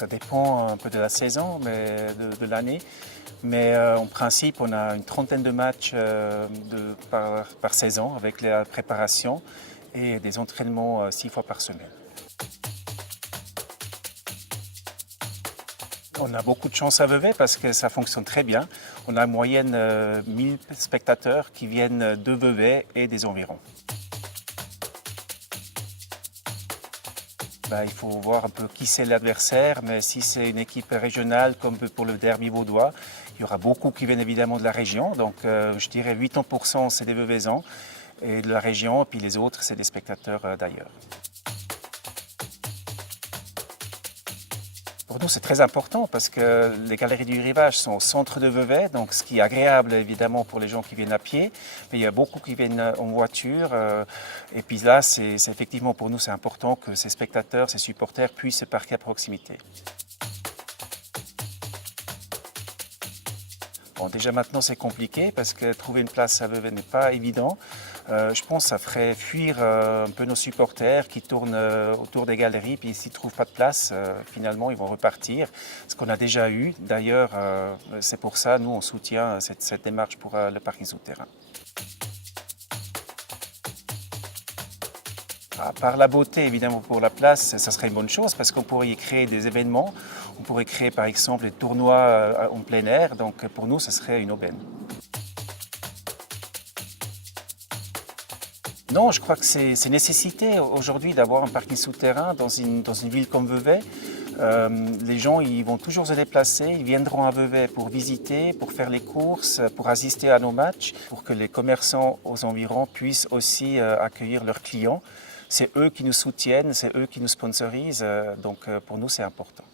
ça dépend un peu de la saison, de l'année. Mais en principe, on a une trentaine de matchs par saison avec la préparation et des entraînements 6 fois par semaine. On a beaucoup de chance à Vevey parce que ça fonctionne très bien. On a en moyenne 1000 spectateurs qui viennent de Vevey et des environs. Il faut voir un peu qui c'est l'adversaire, mais si c'est une équipe régionale comme pour le derby vaudois, il y aura beaucoup qui viennent évidemment de la région. Donc je dirais 80% c'est des Veveysans et de la région, et puis les autres c'est des spectateurs d'ailleurs. Pour nous, c'est très important parce que les Galeries du Rivage sont au centre de Vevey, donc ce qui est agréable évidemment pour les gens qui viennent à pied, mais il y a beaucoup qui viennent en voiture. Et puis là, c'est effectivement pour nous, c'est important que ces spectateurs, ces supporters puissent se parquer à proximité. Bon, déjà maintenant c'est compliqué parce que trouver une place à Vevey n'est pas évident. Je pense que ça ferait fuir un peu nos supporters qui tournent autour des galeries, puis s'ils ne trouvent pas de place, finalement ils vont repartir. Ce qu'on a déjà eu, d'ailleurs, c'est pour ça, nous on soutient cette démarche pour le parking souterrain. Par la beauté, évidemment, pour la place, ça serait une bonne chose parce qu'on pourrait y créer des événements. On pourrait créer, par exemple, des tournois en plein air. Donc, pour nous, ce serait une aubaine. Non, je crois que c'est nécessité aujourd'hui d'avoir un parking souterrain dans une ville comme Vevey. Les gens ils vont toujours se déplacer, ils viendront à Vevey pour visiter, pour faire les courses, pour assister à nos matchs, pour que les commerçants aux environs puissent aussi accueillir leurs clients. C'est eux qui nous soutiennent, c'est eux qui nous sponsorisent, donc pour nous c'est important.